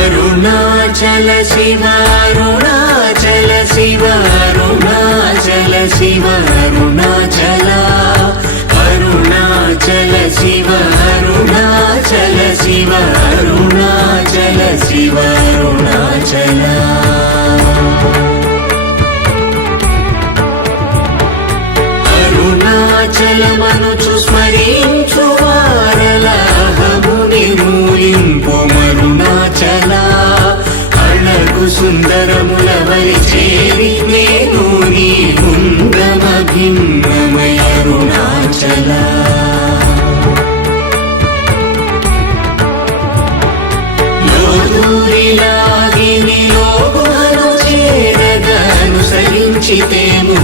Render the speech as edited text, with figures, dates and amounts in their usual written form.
అరుణాచల శివ అరుణాచల శివ అరుణాచల శివ అరుణాచల అరుణాచల శివ అరుణాచల శివ అరుణాచల శివ అరుణాచల అరుణాచలమనుచు స్మరించు వారలహము నిర్మూలింపు మరుణాచల అళగు సుందరముల వరి చేరి నేను నీ గుండ్రమ భిన్నమయ అరుణాచల లోదూరిలాగి నియోగుహను చేరగా అనుసరించితేము